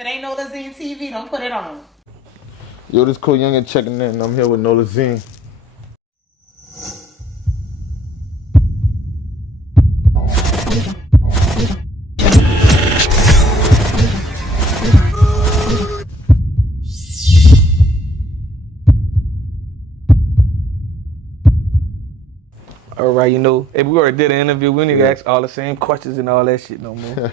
it ain't Nolazine TV, don't put it on. Yo, this CoYungin checking in. I'm here with Nolazine. All right, if we already did an interview, we need to ask all the same questions and all that shit no more.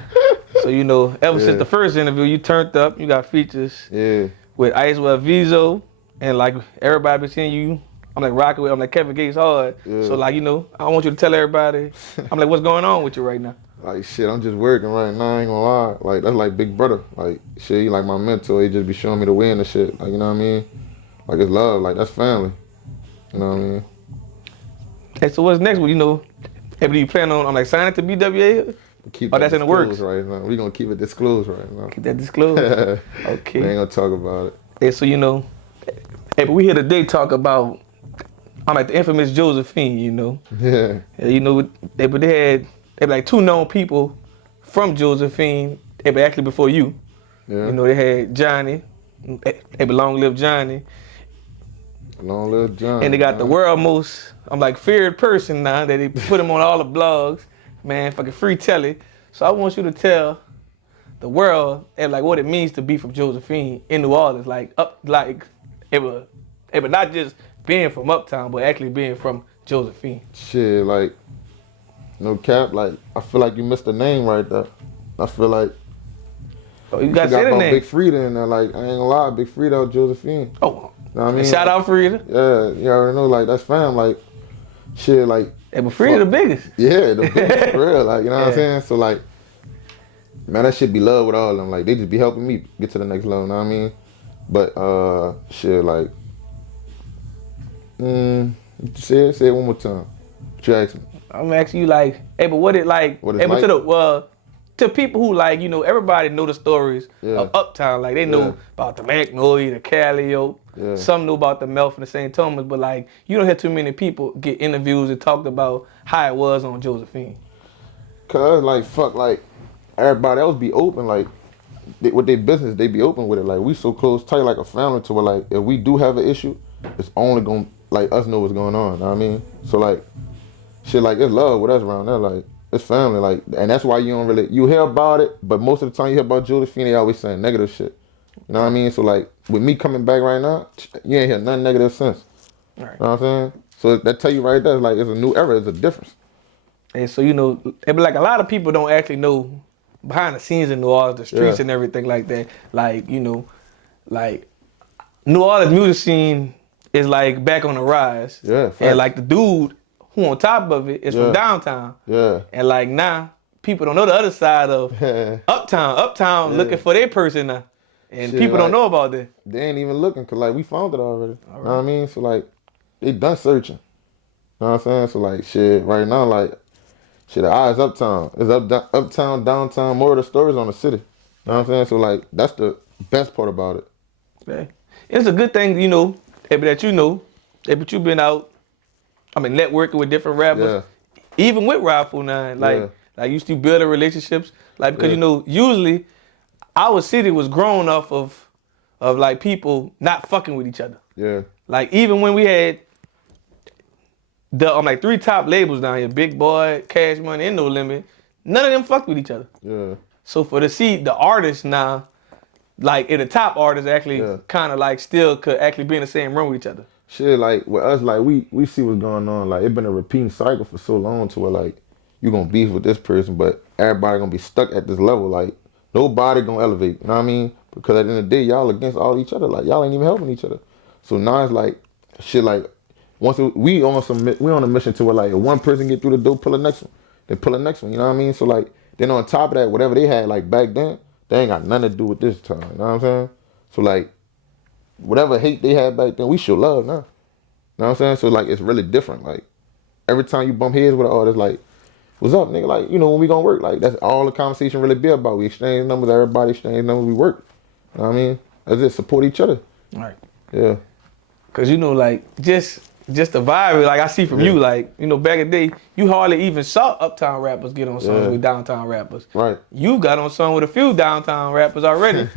So, ever since the first interview, you turned up, you got features with Ice with Vizo, and like everybody been seeing you. I'm like rocking with, I'm like Kevin Gates hard. So like, I want you to tell everybody, I'm like, what's going on with you right now? Like shit, I'm just working right now, I ain't gonna lie. Like that's like big brother. Like shit, he like my mentor, he just be showing me the way and the shit. Like, you know what I mean? Like it's love, like that's family. You know what I mean? Hey, so what's next? Well, do you plan on like signing to BWA? Keep that's in the works right now. We gonna keep it disclosed right now. Keep that disclosed? Okay. We ain't gonna talk about it. Hey, so but we here today talk about, I'm like the infamous Josephine, Yeah. They had like two known people from Josephine, but actually before you. Yeah. They had Johnny, long live Johnny. Long live Johnny. And they got the world most, feared person now that they put him on all the blogs. Man, fucking free Telly. So I want you to tell the world what it means to be from Josephine in New Orleans. It was not just being from Uptown, but actually being from Josephine. Shit, like, no cap, like, I feel like you missed the name right there. I feel like you got to say the name. Big Frida in there, like, I ain't gonna lie, Big Frida out Josephine. Oh, know what I mean? Shout out Frida. Yeah, you already know, like, that's fam, like, shit, like. But Frida the biggest. Yeah, the biggest, for real, like, you know what I'm saying? So, like, man, that shit be love with all of them. Like, they just be helping me get to the next level, you know what I mean? But, shit, like, say it one more time. What you ask me? I'm asking you, but what it like? What it's like? To people who everybody know the stories of Uptown. Like, they know about the Magnolia, the Calliope. Yeah. Some know about the Melf and the St. Thomas, but you don't hear too many people get interviews and talk about how it was on Josephine. Cause everybody else be open, with their business, they be open with it. Like, we so close, tight like a family to where if we do have an issue, it's only gonna us know what's going on. You know what I mean? So shit, it's love with us around there. It's family. And that's why you hear about it, but most of the time you hear about Josephine, they always saying negative shit. You know what I mean? So with me coming back right now, you ain't hear nothing negative since. Right. You know what I'm saying? So that tell you right there, it's a new era, it's a difference. And so, a lot of people don't actually know behind the scenes in New Orleans, the streets and everything like that. New Orleans music scene is back on the rise. Yeah. Facts. And the dude who on top of it is from downtown. Yeah. And now people don't know the other side of Uptown. Uptown looking for their person now. And shit, people don't know about that. They ain't even looking, cause we found it already. Right. You know what I mean? So they done searching. You know what I'm saying? So shit, right now, the eyes Uptown. It's uptown, downtown, more of the stories on the city. You know what I'm saying? So that's the best part about it. Yeah. It's a good thing, that but you've been out, networking with different rappers. Yeah. Even with Rifle 9, you still building relationships. Because usually our city was grown off of people not fucking with each other. Yeah. Even when we had the 3 top labels down here, Big Boy, Cash Money, and No Limit, none of them fucked with each other. Yeah. So to see the artists now, in the top artists actually kind of still could actually be in the same room with each other. Shit, with us, we see what's going on. It been a repeating cycle for so long to where you gonna beef with this person, but everybody gonna be stuck at this level. Nobody gonna elevate. You know what I mean? Because at the end of the day, y'all against all each other. Y'all ain't even helping each other. So now it's shit. Once we on a mission to where if one person get through the door, pull the next one. They pull the next one. You know what I mean? So then on top of that, whatever they had back then, they ain't got nothing to do with this time. You know what I'm saying? So whatever hate they had back then, we show love now. You know what I'm saying? So it's really different. Every time you bump heads with an artist, what's up, nigga? When we gonna work? That's all the conversation really be about. We exchange numbers, everybody exchange numbers, we work. You know what I mean? That's it, support each other. All right. Yeah. Cause just the vibe, I see from you, back in the day, you hardly even saw Uptown rappers get on songs with downtown rappers. Right. You got on song with a few downtown rappers already.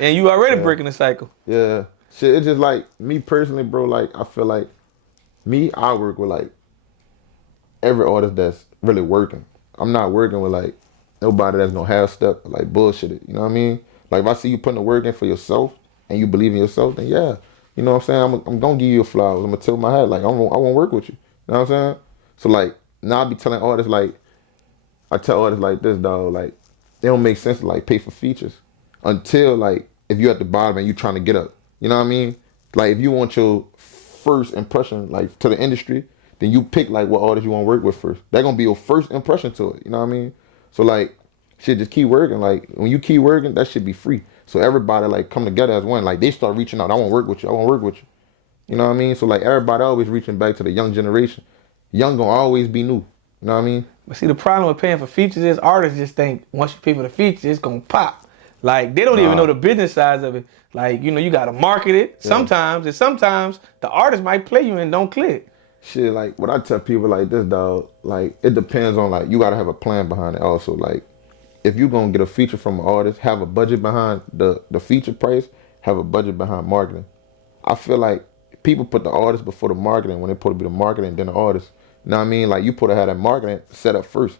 And you already breaking the cycle. Yeah. Shit, it's just like, me personally, bro, like, I feel like, I work with, like, every artist that's really working. I'm not working with, like, nobody that's gonna half step, like, bullshit it. You know what I mean? Like, if I see you putting the work in for yourself, and you believe in yourself, then yeah. You know what I'm saying? I'm gonna give you a flowers. I'm gonna tilt my hat. Like, I won't work with you. You know what I'm saying? So, like, now I be telling artists, like, I tell artists like this, dog, like, it don't make sense to, like, pay for features until, like, if you're at the bottom and you trying to get up. You know what I mean? Like, if you want your first impression, like, to the industry, then you pick, like, what artist you want to work with first. That's going to be your first impression to it. You know what I mean? So, like, shit, just keep working. Like, when you keep working, that should be free. So everybody, like, come together as one. Like, they start reaching out. I want to work with you. I want to work with you. You know what I mean? So, like, everybody always reaching back to the young generation. Young gonna always be new. You know what I mean? But see, the problem with paying for features is artists just think once you pay for the feature, it's gonna pop. Like, they don't even know the business sides of it. Like, you know, you gotta market it sometimes, and sometimes the artist might play you and don't click. Shit, like, what I tell people like this, dog, like, it depends on, like, you gotta have a plan behind it also. Like, if you gonna get a feature from an artist, have a budget behind the feature price, have a budget behind marketing. I feel like people put the artist before the marketing when they put to be the marketing, then the artist. You know what I mean? Like, you put to have that marketing set up first.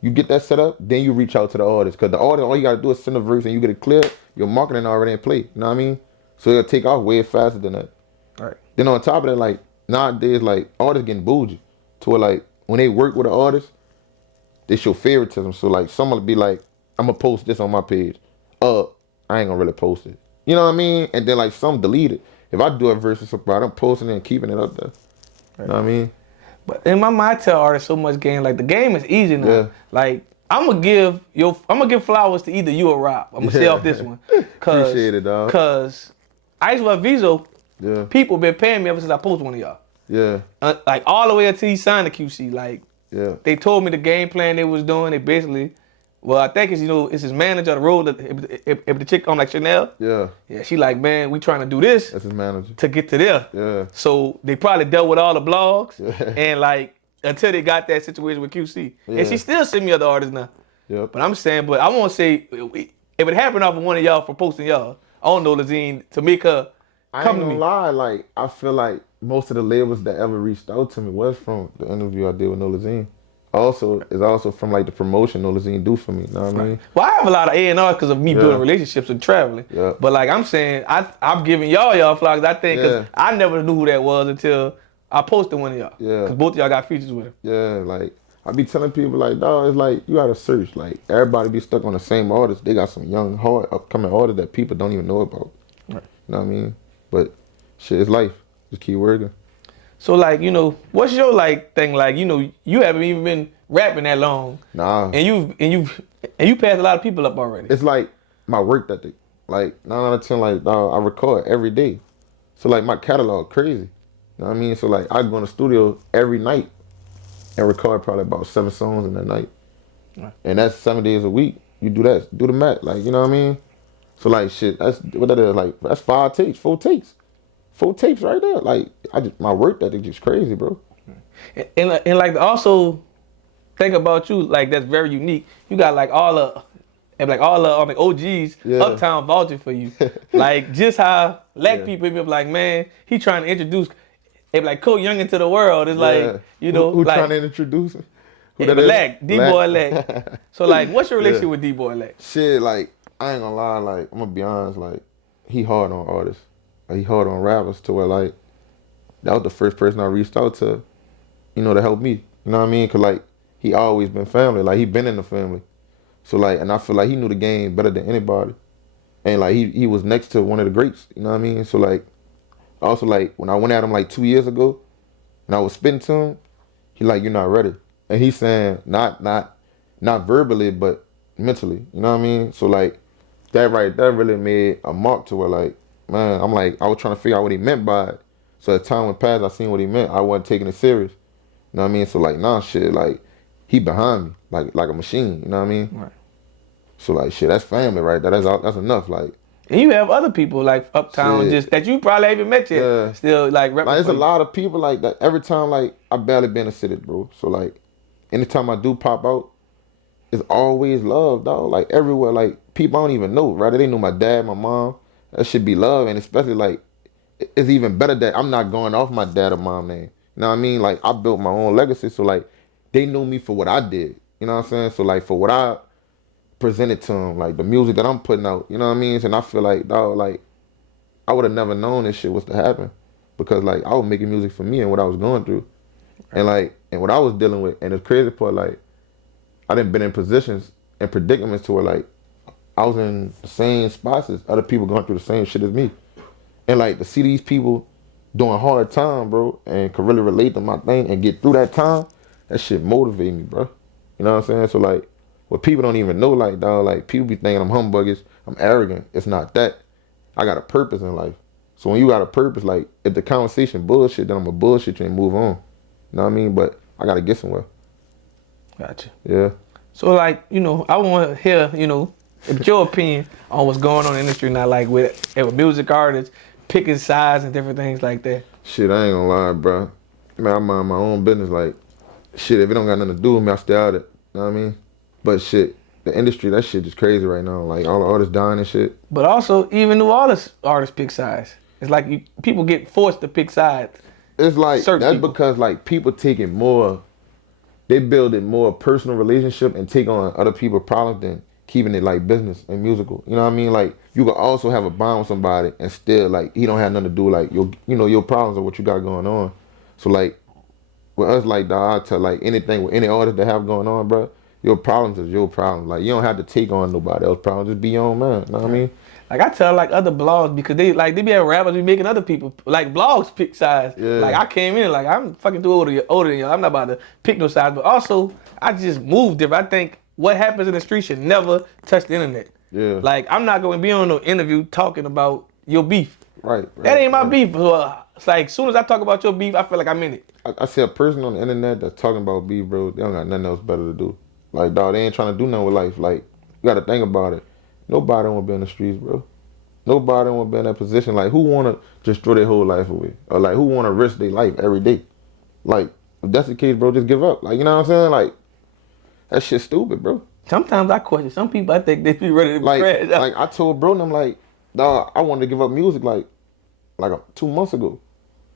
You get that set up, then you reach out to the artist. Because the artist, all you got to do is send a verse and you get it clear. Your marketing already in play. You know what I mean? So it'll take off way faster than that. All right. Then on top of that, like, nowadays, like, artists getting bougie. To where, like, when they work with an artist, they show favoritism. So, like, someone will be like, I'm going to post this on my page. I ain't going to really post it. You know what I mean? And then, like, some delete it. If I do a verse or something, I'm posting it and keeping it up there. Right. You know what I mean? But in my mind, I tell artists so much game. Like, the game is easy now. Yeah. Like, I'm gonna give flowers to either you or Rob. I'm gonna say off this one. Appreciate it, dog. Cause Ice Well Viso, people been paying me ever since I posted one of y'all. Yeah. Like, all the way until he signed the QC. Like, they told me the game plan they was doing. They basically, well, I think it's, you know, it's his manager, the role that if the chick on like Chanel. Yeah. Yeah, she like, man, we trying to do this. That's his manager. To get to there. Yeah. So they probably dealt with all the blogs and like until they got that situation with QC. Yeah. And she still send me other artists now. Yep. But I'm saying, but I won't say if it happened off of one of y'all for posting y'all on Nolazine to make her come to me. I ain't gonna lie, like, I feel like most of the labels that ever reached out to me was from the interview I did with Nolazine. It's also from, like, the promotion Nolazine do for me. You know what I mean? Well, I have a lot of A&R because of me building relationships and traveling. Yeah. But, like, I'm saying, I'm giving y'all flowers. I think because I never knew who that was until I posted one of y'all. Yeah. Because both of y'all got features with him. Yeah, like, I be telling people, like, dog, it's like, you gotta search. Like, everybody be stuck on the same artist. They got some young, hard, upcoming artists that people don't even know about. Right. You know what I mean? But shit, it's life. Just keep working. So, like, you know, what's your, like, thing? Like, you know, you haven't even been rapping that long. Nah. And you passed a lot of people up already. It's like my work ethic. Like, 9 out of 10, like, dog, I record every day. So, like, my catalog crazy. You know what I mean? So, like, I go in the studio every night and record probably about 7 songs in a night. Right. And that's 7 days a week. You do that. Do the math. Like, you know what I mean? So, like, shit, that's what that is. Like, that's 4 tapes right there. Like, my work ethic just crazy, bro. And like, also think about you, like, that's very unique. You got like all the OGs uptown vouching for you. Like, just how black people be like, man, he trying to introduce like CoYungin to the world. It's like, you know, who like, trying to introduce him? Elect, D-Boy Elect. So, like, what's your relationship with D-Boy Elect? Shit, like, I ain't gonna lie, like, I'm gonna be honest, like, he hard on artists. Like, he hard on rappers to where, like, that was the first person I reached out to, you know, to help me. You know what I mean? Cause, like, he always been family. Like, he been in the family. So, like, and I feel like he knew the game better than anybody. And, like, he was next to one of the greats. You know what I mean? So, like, also, like, when I went at him, like, 2 years ago, and I was spitting to him, he like, you're not ready. And he's saying, not verbally, but mentally. You know what I mean? So, like, that really made a mark to where, like, man, I'm like, I was trying to figure out what he meant by it. So as time went past, I seen what he meant. I wasn't taking it serious. You know what I mean? So, like, nah, shit, like, he behind me, like a machine. You know what I mean? Right. So, like, shit, that's family right there. That's enough. Like, and you have other people like uptown just that you probably haven't met yet. Yeah. Still like there's a lot of people like that. Every time, like, I barely been in the city, bro. So, like, anytime I do pop out, it's always love, dog. Like everywhere, like people I don't even know, right? They know my dad, my mom. That should be love, and especially like it's even better that I'm not going off my dad or mom name. You know what I mean? Like I built my own legacy, so like they know me for what I did. You know what I'm saying? So like for what I presented to them, like the music that I'm putting out. You know what I mean? And I feel like, dog, like I would have never known this shit was to happen because like I was making music for me and what I was going through, and like and what I was dealing with. And the crazy part, like I didn't been in positions and predicaments to where like I was in the same spots as other people going through the same shit as me. And like to see these people doing hard time, bro, and can really relate to my thing and get through that time, that shit motivate me, bro. You know what I'm saying? So like what people don't even know, like, dog, like people be thinking I'm humbuggish, I'm arrogant. It's not that. I got a purpose in life. So when you got a purpose, like if the conversation bullshit, then I'm a bullshit you and move on. You know what I mean? But I gotta get somewhere. Gotcha. Yeah. So like, you know, I want to hear, you know, your opinion on what's going on in the industry now, like with music artists picking sides and different things like that. Shit, I ain't gonna lie, bro. Man, I mind my own business. Like, shit, if it don't got nothing to do with me, I stay out of it. You know what I mean? But shit, the industry, that shit is crazy right now. Like, all the artists dying and shit. But also, even New Orleans artists pick sides. It's like people get forced to pick sides. It's like, certain that's people. because, like, people taking more, they building more personal relationship and take on other people's problems than keeping it, like, business and musical. You know what I mean? Like, you can also have a bond with somebody and still, like, he don't have nothing to do with, like, your problems or what you got going on. So, like, with us, like, dog, I tell, like, anything with any artist that have going on, bro, your problems is your problems. Like, you don't have to take on nobody else's problems. Just be your own man. You know what I mean? Like, I tell, like, other blogs, because they be having rappers be making other people, like, blogs pick sides. Yeah. Like, I came in, like, I'm fucking too older than y'all. I'm not about to pick no sides. But also, I just move different. I think what happens in the street should never touch the internet. Yeah. Like, I'm not going to be on no interview talking about your beef. Right. That ain't my beef. So, it's like, as soon as I talk about your beef, I feel like I'm in it. I see a person on the internet that's talking about beef, bro. They don't got nothing else better to do. Like, dog, they ain't trying to do nothing with life. Like, you got to think about it. Nobody want to be in the streets, bro. Nobody want to be in that position. Like, who want to just throw their whole life away? Or, like, who want to risk their life every day? Like, if that's the case, bro, just give up. Like, you know what I'm saying? Like, that shit stupid, bro. Sometimes I question. Some people, I think they be ready to crash. Like, I told bro, I'm like, dog, I wanted to give up music, like 2 months ago.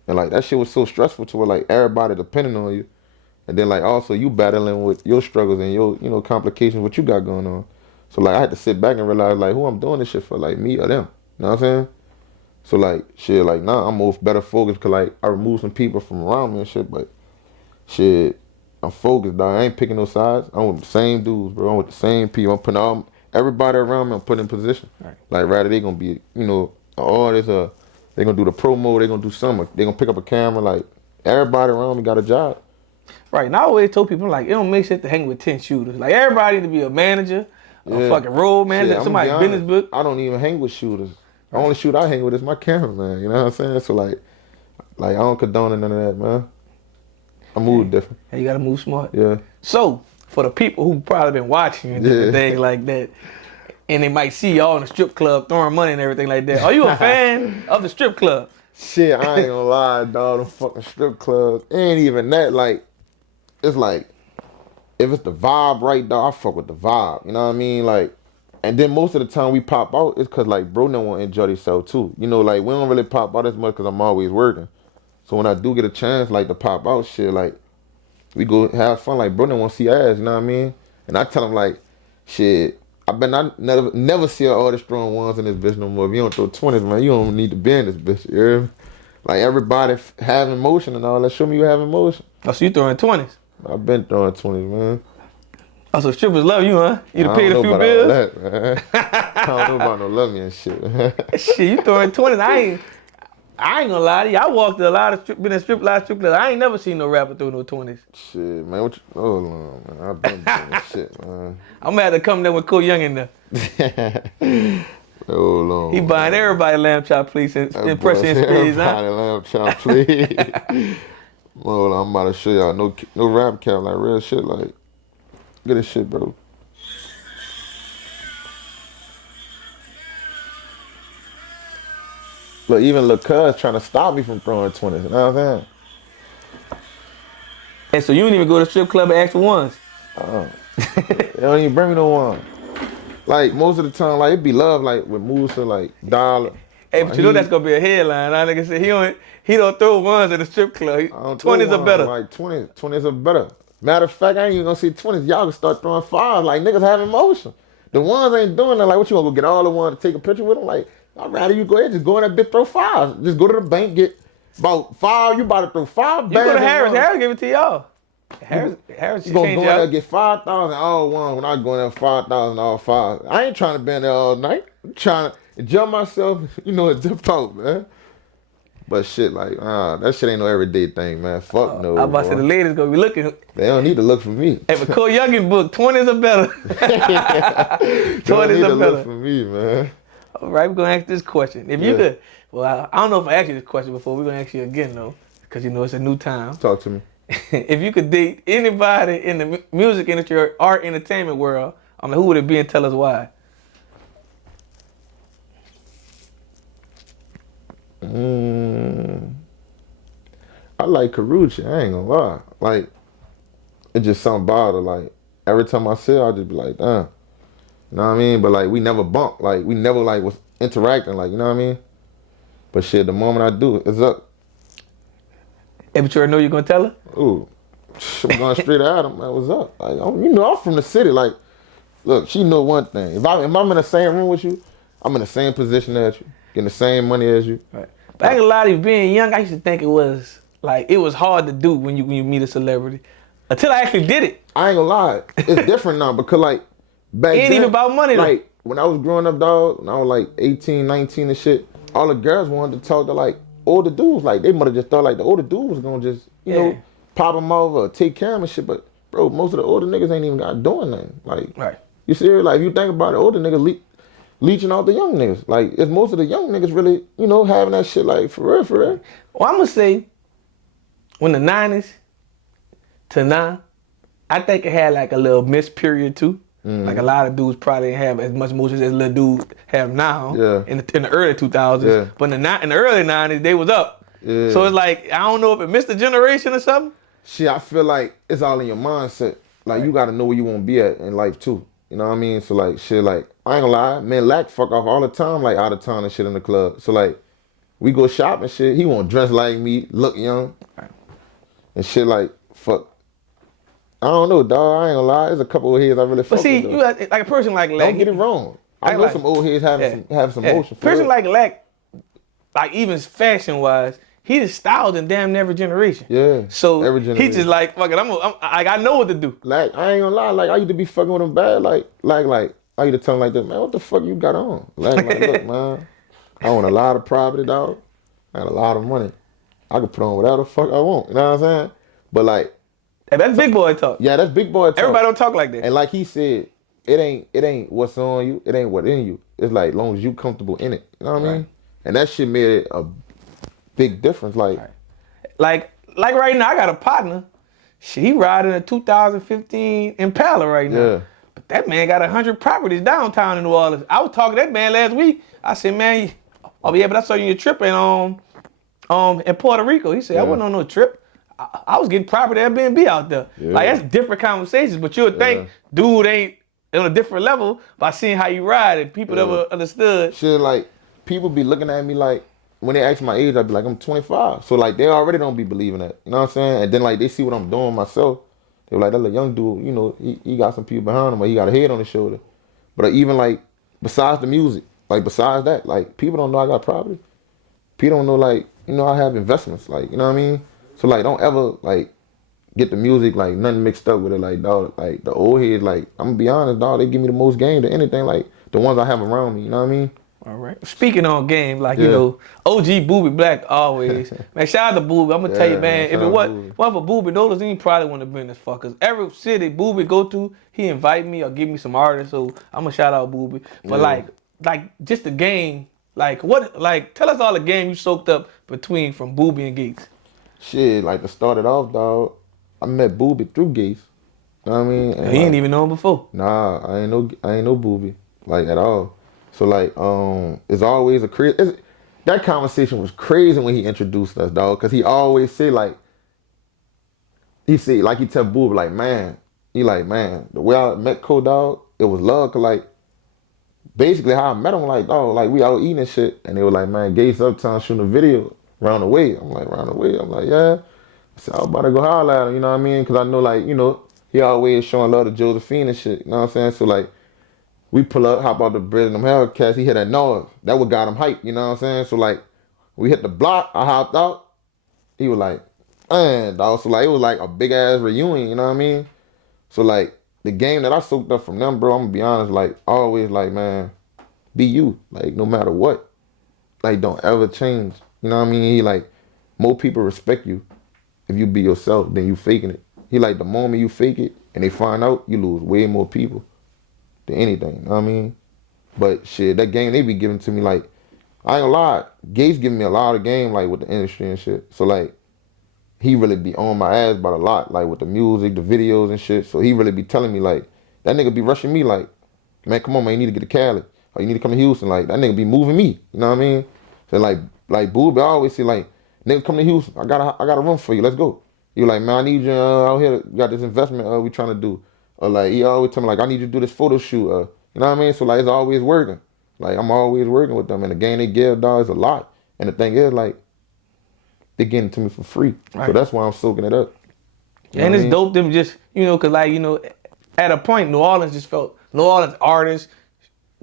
And, like, that shit was so stressful to where, like, everybody depending on you. And then, like, also you battling with your struggles and your, you know, complications, what you got going on. So, like, I had to sit back and realize, like, who I'm doing this shit for, like, me or them. You know what I'm saying? So, like, shit, like, nah, I'm more better focused because, like, I removed some people from around me and shit, but, shit, I'm focused, dog. I ain't picking no sides. I'm with the same dudes, bro. I'm with the same people. I'm putting everybody around me, I'm putting in position. Right. Like, rather they gonna be, you know, an artist or they gonna do the promo, they gonna do something. They gonna pick up a camera. Like, everybody around me got a job. Right. And I always told people, like, it don't make sense to hang with 10 shooters. Like, everybody need to be a manager, a fucking road manager, Shit, somebody's business book. I don't even hang with shooters. The only shooter I hang with is my cameraman. You know what I'm saying? So, like I don't condone none of that, man. I move different. Hey, you gotta move smart. Yeah. So, for the people who probably been watching and different things like that, and they might see y'all in the strip club throwing money and everything like that, are you a fan of the strip club? Shit, I ain't gonna lie, dog. Them fucking strip clubs ain't even that. Like, it's like, if it's the vibe right, dog, I fuck with the vibe. You know what I mean? Like, and then most of the time we pop out, it's because, like, bro, no one enjoy themselves too. You know, like, we don't really pop out as much because I'm always working. So when I do get a chance, like, to pop out shit, like, we go have fun. Like, bro, no one see ass, you know what I mean? And I tell him, like, shit, I never see an artist throwing ones in this bitch no more. If you don't throw 20s, man, you don't need to be in this bitch, you hear me? Like, everybody having emotion and all that. Show me you have emotion. Oh, so you throwing 20s? I've been throwing 20s, man. Oh, so strippers love you, huh? You done paid a few bills? bills? Man. I don't know about no love me and shit, man. Shit, you throwing 20s. I ain't gonna lie to you. I walked a lot of been in strip clubs. I ain't never seen no rapper throw no 20s. Shit, man. Hold on, man. I've been doing this shit, man. I'm gonna have to come there with CoYungin there. Hold on. He buying everybody lamb chop, please, and impressing his speeds, huh? Everybody lamb chop, please. Hold on, I'm about to show y'all. No rap cap, like real shit, like. Look at this shit, bro. Look, even Lil Cuz trying to stop me from throwing 20s. You know what I'm saying? And so you didn't even go to the strip club and ask for ones? They don't even bring me no one. Like most of the time, like it be love, like with Musa, like Dollar. Hey, but you know that's gonna be a headline. That nigga said he don't throw ones at the strip club. 20s are better. Like 20s are better. Matter of fact, I ain't even gonna see 20s. Y'all can start throwing fives. Like niggas have emotion. The ones ain't doing that. Like what you gonna go get all the ones to take a picture with them? Like I'd rather you go ahead, just go in that bitch, throw fives. Just go to the bank, get about five. You about to throw 5 bands. You go to Harris. Harris give it to y'all. Harris, you gonna go in there and get 5,000 all one. When I go in there 5,000 all five. I ain't trying to be in there all night. I'm trying to enjoy myself. You know, and dip out, man. But shit, like, that shit ain't no everyday thing, man. Fuck no. I'm about to say the ladies gonna be looking. They don't need to look for me. Hey, but CoYungin book, 20s are better. 20s are better. Look for me, man. All right, we're gonna ask this question. If you could, well, I don't know if I asked you this question before. We're gonna ask you again though, because you know it's a new time. Talk to me. If you could date anybody in the music industry or art entertainment world, I mean, who would it be and tell us why? I like Karuchi, I ain't gonna lie. Like, it's just something about her. Like, every time I see her, I just be like, damn. You know what I mean? But like, we never bumped. Like, we never like was interacting. Like, you know what I mean? But shit, the moment I do, it's up. Hey, but you already know you're gonna tell her? Ooh, I'm going straight at him. Man, what's up? Like, you know, I'm from the city. Like, look, she know one thing. If I'm in the same room with you, I'm in the same position as you, getting the same money as you. Right. But I ain't gonna lie to you, being young, I used to think it was hard to do when you meet a celebrity. Until I actually did it. I ain't gonna lie, it's different now because like back it ain't then, even about money. Like when I was growing up, dog, when I was like 18, 19 and shit, all the girls wanted to talk to like older dudes. Like they might have just thought like the older dude was gonna just you know pop them over or take care of them and shit. But bro, most of the older niggas ain't even got doing nothing. Like you see, like if you think about it, older niggas leeching out the young niggas. Like it's most of the young niggas really you know having that shit like for real, for real. Well, I'm gonna say when the 90s to now, I think it had like a little missed period too. Like a lot of dudes probably didn't have as much motion as little dudes have now in the early 2000s. Yeah. But in the early 90s, they was up. Yeah. So it's like, I don't know if it missed a generation or something. Shit, I feel like it's all in your mindset. Like you gotta know where you wanna be at in life too. You know what I mean? So like shit, like I ain't gonna lie, man, Lack fuck off all the time, like out of town and shit in the club. So like we go shop and shit, he won't dress like me, look young. And shit like fuck. I don't know, dog. I ain't gonna lie. There's a couple of heads I really fuck with. But see, you like a person like Lack. Don't get it wrong. I know some old heads have some motion. For person like Lack, like even fashion wise, he is styled in damn every generation. Yeah. So every generation. He just like fuck it. I know what to do. Like I ain't gonna lie. Like I used to be fucking with him bad. Like I used to tell him like this, man. What the fuck you got on? Like look, man. I own a lot of property, dog. I got a lot of money. I can put on whatever the fuck I want. You know what I'm saying? But like. And that's big boy talk. Yeah, that's big boy talk. Everybody don't talk like that. And like he said, it ain't what's on you. It ain't what's in you. It's like as long as you comfortable in it. You know what I mean? And that shit made a big difference. Like right now, I got a partner. Shit, he riding a 2015 Impala right now. Yeah. But that man got 100 properties downtown in New Orleans. I was talking to that man last week. I said, man, oh yeah, but I saw you your trip in Puerto Rico. He said, I wasn't on no trip. I was getting property Airbnb out there. Yeah. Like, that's different conversations, but you would think dude ain't on a different level by seeing how you ride and people never understood. Shit, like, people be looking at me like, when they ask my age, I'd be like, I'm 25. So, like, they already don't be believing that. You know what I'm saying? And then, like, they see what I'm doing myself. They're like, that little young dude, you know, he got some people behind him, or he got a head on his shoulder. But even, like, besides the music, like, besides that, like, people don't know I got property. People don't know, like, you know, I have investments. Like, you know what I mean? So, like, don't ever, like, get the music, like, nothing mixed up with it. Like, dog, like, the old heads, like, I'm going to be honest, dog, they give me the most game to anything, like, the ones I have around me, you know what I mean? All right. Speaking on game, like, you know, OG Boobie Black always. Man, shout out to Boobie. I'm going to tell you, man, if it wasn't for Boobie, Nolazine probably wouldn't have been this fuckers. Every city Boobie go to, he invite me or give me some artists, so I'm going to shout out Boobie. But, like, just the game, like, tell us all the game you soaked up from Boobie and Gates. Shit, like to start it off, dog, I met Boobie through Gates. You know what I mean? And he ain't even know him before. Nah, I ain't no Boobie, like at all. So like, it's always that conversation was crazy when he introduced us, dog, because he always say like, he tell Boobie like, man, He like, man, the way I met Cole, dog, it was love. Cause like, basically how I met him, like, dog, like we out eating and shit. And they were like, man, Gates Uptown shooting a video round the way. I'm like, round the way? I'm like, yeah. I said, I was about to go holler at him, you know what I mean? Cause I know, like, you know, he always showing love to Josephine and shit, you know what I'm saying? So like, we pull up, hop out the bridge, and them Hellcats, he hit that noise. That what got him hyped, you know what I'm saying? So like, we hit the block, I hopped out. He was like, man, dog. So like, it was like a big ass reunion, you know what I mean? So like, the game that I soaked up from them, bro, I'm gonna be honest, like, always like, man, be you. Like, no matter what. Like, don't ever change. You know what I mean? He like, more people respect you if you be yourself than you faking it. He like, the moment you fake it and they find out, you lose way more people than anything. You know what I mean? But shit, that game they be giving to me, like, I ain't gonna lie, Gates giving me a lot of game, like, with the industry and shit. So like, he really be on my ass about a lot, like with the music, the videos and shit. So he really be telling me, like, that nigga be rushing me, like, man, come on, man, you need to get to Cali. Or you need to come to Houston. Like, that nigga be moving me. You know what I mean? So like Boob, I always say, like, nigga, come to Houston. I got a room for you. Let's go. You like, man, I need you out here. We got this investment we trying to do. Or like, he always tell me, like, I need you to do this photo shoot. You know what I mean? So like, it's always working. Like, I'm always working with them. And the game they give, dog, is a lot. And the thing is, like, they getting it to me for free. Right. So that's why I'm soaking it up. You and it's dope them just, you know, cause like, you know, at a point, New Orleans just felt, New Orleans artists,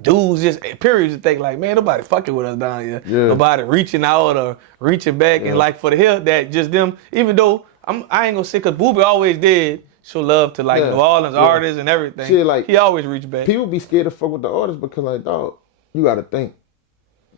dudes just, periods to think like, man, nobody fucking with us down here. Yeah. Nobody reaching out or reaching back. Yeah. And like for the hill, that just them, even though I ain't gonna say, cause Booby always did show love to like New Orleans artists and everything. Shit, like, he always reached back. People be scared to fuck with the artists because like, dog, you gotta think,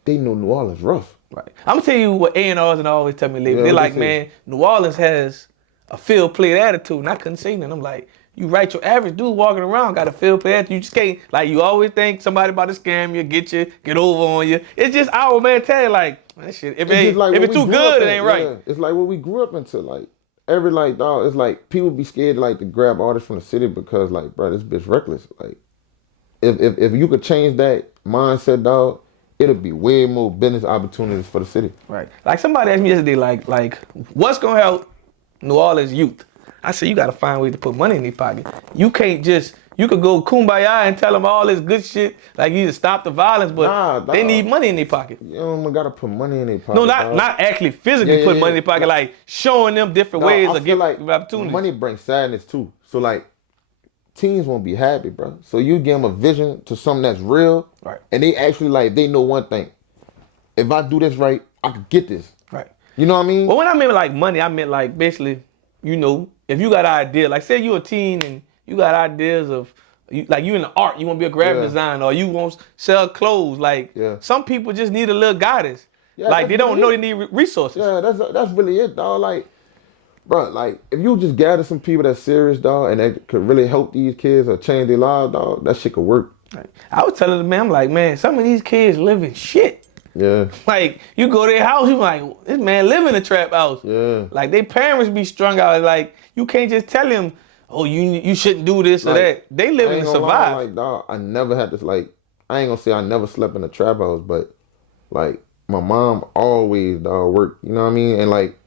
they know New Orleans rough. Right. I'm gonna tell you what A&Rs and always tell me lately. They're like, man, New Orleans has a field play attitude, and I couldn't say nothing. I'm like, you right, your average dude walking around got a field play attitude. You just can't, like, you always think somebody about to scam you, get over on you. It's just our mentality, like, that shit, if it's too good, it ain't right. Yeah. It's like what we grew up into, like, every, like, dog, it's like, people be scared, like, to grab artists from the city because, like, bro, this bitch reckless. Like, if you could change that mindset, dog, it'll be way more business opportunities for the city. Right. Like somebody asked me yesterday, like, what's gonna help New Orleans youth? I said, you gotta find ways to put money in their pocket. You can't just, you could go kumbaya and tell them all this good shit, like you need to stop the violence, but they need money in their pocket. You don't gotta put money in their pocket. No, not actually physically put money in their pocket, like showing them different ways of giving like opportunities. Money brings sadness too. So like, teens won't be happy, bro. So you give them a vision to something that's real, right? And they actually like, they know one thing. If I do this right, I could get this. Right. You know what I mean? Well, when I meant like money, I meant like basically, you know, if you got an idea, like say you're a teen and you got ideas of, like you in the art, you want to be a graphic designer or you want to sell clothes. Like some people just need a little guidance. Yeah, like they don't know they need resources. Yeah, that's really it, dog. Like, bro, like, if you just gather some people that's serious, dog, and that could really help these kids or change their lives, dog, that shit could work. Right. I was telling the man, I'm like, man, some of these kids live in shit. Yeah. Like, you go to their house, you like, this man live in a trap house. Yeah. Like, their parents be strung out. Like, you can't just tell them, oh, you shouldn't do this or that. They live in to survive. Like, dog, I never had this, like, I ain't gonna say I never slept in a trap house, but, like, my mom always, dog, worked, you know what I mean? And, like,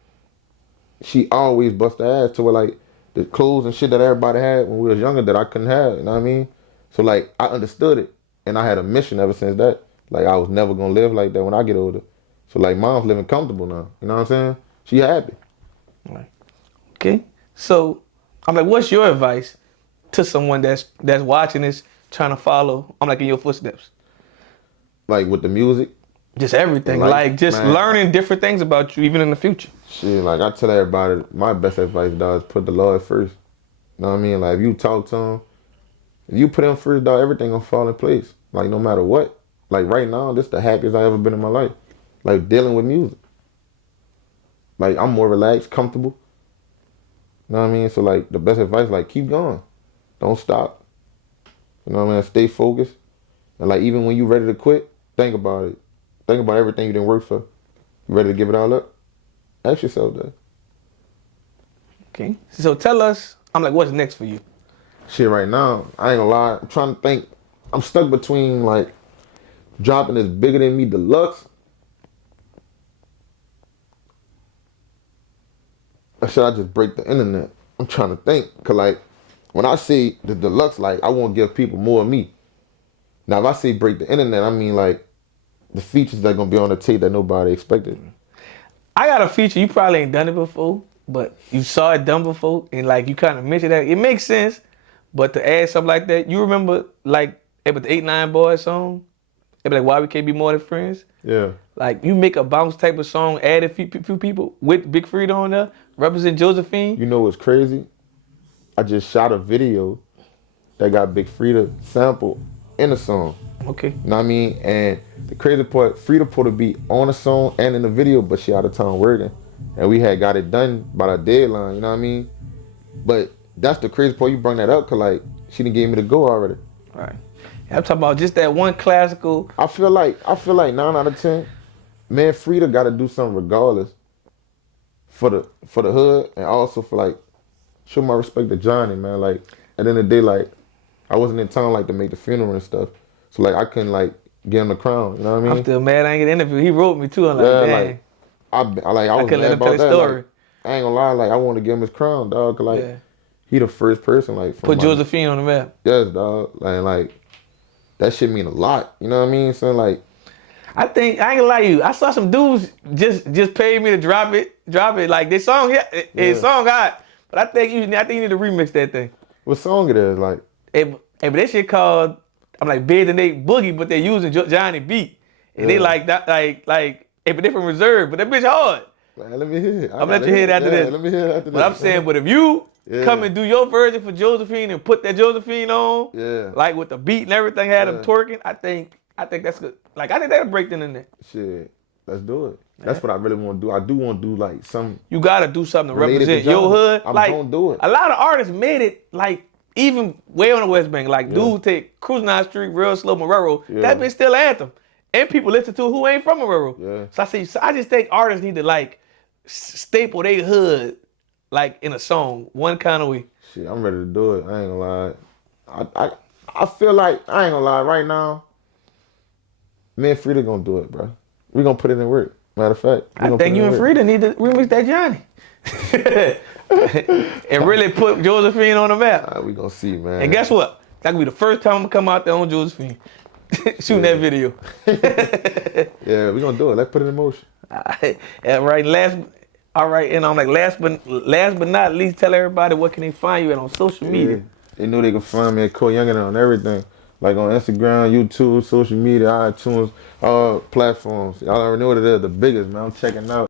she always bust her ass to where, like, the clothes and shit that everybody had when we was younger that I couldn't have, you know what I mean? So, like, I understood it, and I had a mission ever since that. Like, I was never gonna live like that when I get older. So, like, mom's living comfortable now, you know what I'm saying? She happy. Right. Okay. So, I'm like, what's your advice to someone that's watching this, trying to follow, I'm like, in your footsteps? Like, with the music? Just everything. Like just learning different things about you, even in the future. Shit, like, I tell everybody, my best advice, dog, is put the Lord first. You know what I mean? Like, if you talk to him, if you put him first, dog, everything gonna fall in place. Like, no matter what. Like, right now, this is the happiest I ever been in my life. Like, dealing with music. Like, I'm more relaxed, comfortable. You know what I mean? So, like, the best advice, like, keep going. Don't stop. You know what I mean? Stay focused. And, like, even when you ready to quit, think about it. Think about everything you didn't work for. You ready to give it all up? Ask yourself that. Okay. So tell us, I'm like, what's next for you? Shit, right now, I ain't gonna lie. I'm trying to think. I'm stuck between, like, dropping this Bigger Than Me Deluxe. Or should I just break the internet? I'm trying to think. Cause, like, when I say the deluxe, like I want to give people more of me. Now, if I say break the internet, I mean like the features that are gonna be on the tape that nobody expected. I got a feature, you probably ain't done it before, but you saw it done before, and like you kind of mentioned that. It makes sense, but to add something like that, you remember like with the 8ix9ine Boys song? It be like, why we can't be more than friends? Yeah. Like you make a bounce type of song, add a few people with Big Freedia on there, represent Josephine. You know what's crazy? I just shot a video that got Big Freedia sample in the song. Okay. You know what I mean? And the crazy part, Freedia put to be on the song and in the video, but she out of town working. And we had got it done by the deadline, you know what I mean? But that's the crazy part, you bring that up, cause like, she done gave me the go already. All right. I'm talking about just that one classical. I feel like 9 out of 10, man, Freedia gotta do something regardless for the hood and also for like, show my respect to Johnny, man. Like, at the end of the day, like, I wasn't in town like to make the funeral and stuff. So like I couldn't like give him the crown, you know what I mean? I'm still mad I ain't get an interview. He wrote me too. I'm like, dang. I was couldn't let mad him tell about his that. story. Like, I ain't gonna lie, like I want to give him his crown, dog. Cause like he the first person like put Josephine on the map. Yes, dog. Like that shit mean a lot. You know what I mean? So like, I think I ain't gonna lie to you. I saw some dudes just paid me to drop it. Like this song, his song hot, but I think you need to remix that thing. What song it is? Like, but that shit called, I'm like Bed and Nate Boogie, but they using Johnny beat, and they like that, like a different reserve, but that bitch hard. Man, let me hear it. I'm gonna let you hear it after this. Let me hear it after this. But I'm saying, but if you come and do your version for Josephine and put that Josephine on, like with the beat and everything, had them twerking, I think that's good. Like I think that'll break the internet. Shit, let's do it. That's what I really want to do. I do want to do like some. You gotta do something to represent your hood. I'm like, gonna do it. A lot of artists made it like even way on the West Bank. Like dude take Cruising Down the Street, Real Slow Marrero. That bitch still anthem, and people listen to it who ain't from Marrero. Yeah. So I just think artists need to like staple their hood like in a song, one kind of way. Shit, I'm ready to do it. I ain't gonna lie. I feel like I ain't gonna lie right now. Me and Freedia gonna do it, bro. We gonna put it in work. Matter of fact, I think you and Freedia need to remix that Johnny. And really put Josephine on the map. We gonna see, man. And guess what? That could be the first time I'm gonna come out there on Josephine. Shooting that video. Yeah, we gonna do it. Let's put it in motion. All right, and I'm like last but not least, tell everybody what can they find you at on social media. They know they can find me at CoYungin on everything. Like on Instagram, YouTube, social media, iTunes, all platforms. Y'all already know what it is, the biggest, man. I'm checking out.